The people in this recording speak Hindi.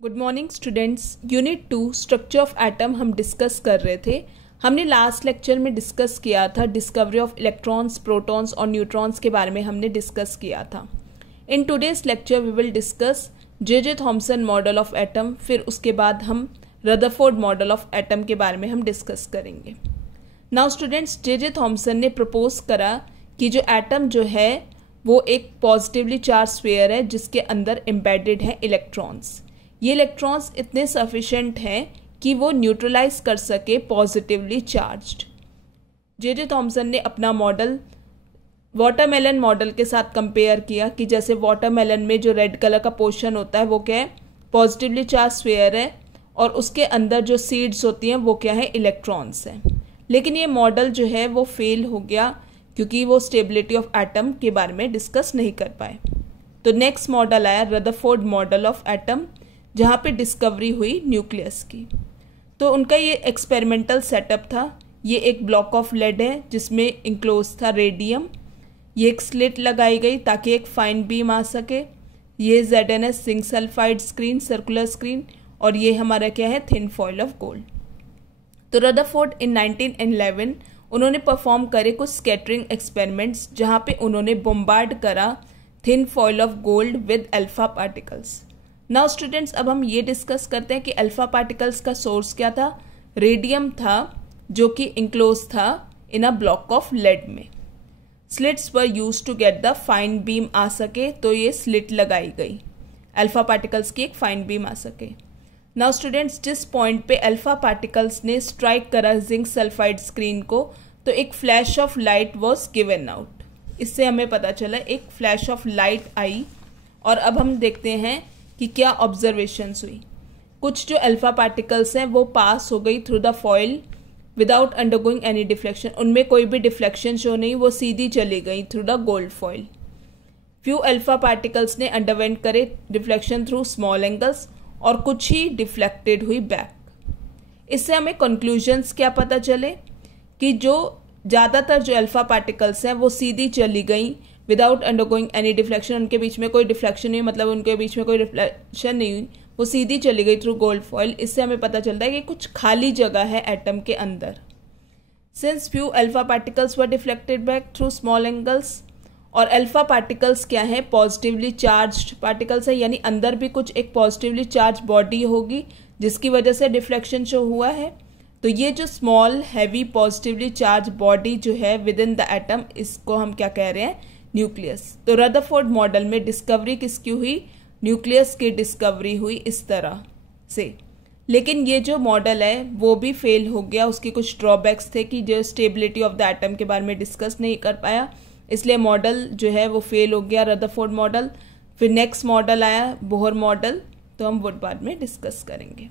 Good morning students. Unit 2 structure of atom हम डिस्कस कर रहे थे। हमने लास्ट लेक्चर में डिस्कस किया था डिस्कवरी ऑफ इलेक्ट्रॉन्स, प्रोटॉन्स और न्यूट्रॉन्स के बारे में हमने डिस्कस किया था। In today's lecture we will discuss J Thomson model of atom, फिर उसके बाद हम रदरफोर्ड मॉडल ऑफ एटम के बारे में हम डिस्कस करेंगे। नाउ स्टूडेंट्स, जे थॉमसन ने प्रपोज करा कि जो एटम जो है वो एक पॉजिटिवली चार्ज स्फीयर है जिसके अंदर एम्बेडेड है इलेक्ट्रॉन्स। ये इलेक्ट्रॉन्स इतने सफिशेंट हैं कि वो न्यूट्रलाइज कर सके पॉजिटिवली चार्ज्ड। जे थॉमसन ने अपना मॉडल वाटरमेलन मॉडल के साथ कंपेयर किया कि जैसे वाटरमेलन में जो रेड कलर का पोर्शन होता है वो क्या है, पॉजिटिवली चार्ज स्फीयर है, और उसके अंदर जो सीड्स होती हैं वो क्या है, इलेक्ट्रॉन्स हैं। लेकिन ये मॉडल जो है वो फेल हो गया क्योंकि वो स्टेबिलिटी ऑफ एटम के बारे में डिस्कस नहीं कर पाए। तो नेक्स्ट मॉडल आया रदरफोर्ड मॉडल ऑफ एटम, जहाँ पे डिस्कवरी हुई न्यूक्लियस की। तो उनका ये एक्सपेरिमेंटल सेटअप था। ये एक ब्लॉक ऑफ लेड है जिसमें इंक्लोज था रेडियम। ये एक स्लिट लगाई गई ताकि एक फाइन बीम आ सके। ये ZnS zinc sulphide screen, circular screen, और ये हमारा क्या है, थिन फॉइल ऑफ गोल्ड। तो रदरफोर्ड इन 1911 उन्होंने परफॉर्म करे कुछ स्कैटरिंग एक्सपेरिमेंट्स जहाँ पे उन्होंने बॉम्बार्ड करा thin foil of gold with alpha particles. Now students, अब हम ये डिस्कस करते हैं कि अल्फा पार्टिकल्स का सोर्स क्या था। रेडियम था जो कि इंक्लोज था in a block of lead में। Slits were used to get the fine beam आ सके, तो ये स्लिट लगाई गई अल्फा पार्टिकल्स की एक फाइन बीम आ सके। नाउ स्टूडेंट्स, जिस पॉइंट पे अल्फा पार्टिकल्स ने स्ट्राइक करा जिंक सल्फाइड स्क्रीन को, तो एक flash of light was given out. इससे हमें पता चला एक फ्लैश ऑफ लाइट आई। और अब हम देखते हैं कि क्या ऑब्जर्वेशंस हुई। कुछ जो अल्फा पार्टिकल्स हैं वो पास हो गई through the foil without undergoing any deflection. उनमें कोई भी डिफ्लेक्शन शो नहीं, वो सीधी चली गई through the gold foil. Few alpha particles ने अंडरवेंट करे डिफ्लेक्शन थ्रू स्मॉल एंगल्स, और कुछ ही डिफ्लेक्टेड हुई बैक। इससे हमें कंक्लूजन्स क्या पता चले कि जो ज़्यादातर जो अल्फा पार्टिकल्स हैं वो सीधी चली गई विदाउट अंडरगोइंग एनी डिफ्लेक्शन। उनके बीच में कोई डिफ्लेक्शन नहीं, मतलब उनके बीच में कोई रिफ्लेक्शन नहीं हुई, वो सीधी चली गई थ्रू गोल्ड फॉइल। इससे हमें पता चलता है कि कुछ खाली जगह है एटम के अंदर। सिंस फ्यू अल्फा पार्टिकल्स वर deflected back through small angles, और अल्फा पार्टिकल्स क्या है, पॉजिटिवली चार्ज्ड पार्टिकल्स है, यानी अंदर भी कुछ एक पॉजिटिवली चार्ज बॉडी होगी जिसकी वजह से डिफ्लेक्शन शो हुआ है। तो ये जो small heavy positively charge body जो है विद इन द एटम, इसको हम क्या कह रहे हैं, न्यूक्लियस। तो रदरफोर्ड मॉडल में डिस्कवरी किसकी हुई, न्यूक्लियस की डिस्कवरी हुई इस तरह से। लेकिन ये जो मॉडल है वो भी फेल हो गया। उसके कुछ ड्रॉबैक्स थे कि जो स्टेबिलिटी ऑफ द एटम के बारे में डिस्कस नहीं कर पाया, इसलिए मॉडल जो है वो फेल हो गया, रदरफोर्ड मॉडल। फिर नेक्स्ट मॉडल आया बोहर मॉडल, तो हम वो बाद में डिस्कस करेंगे।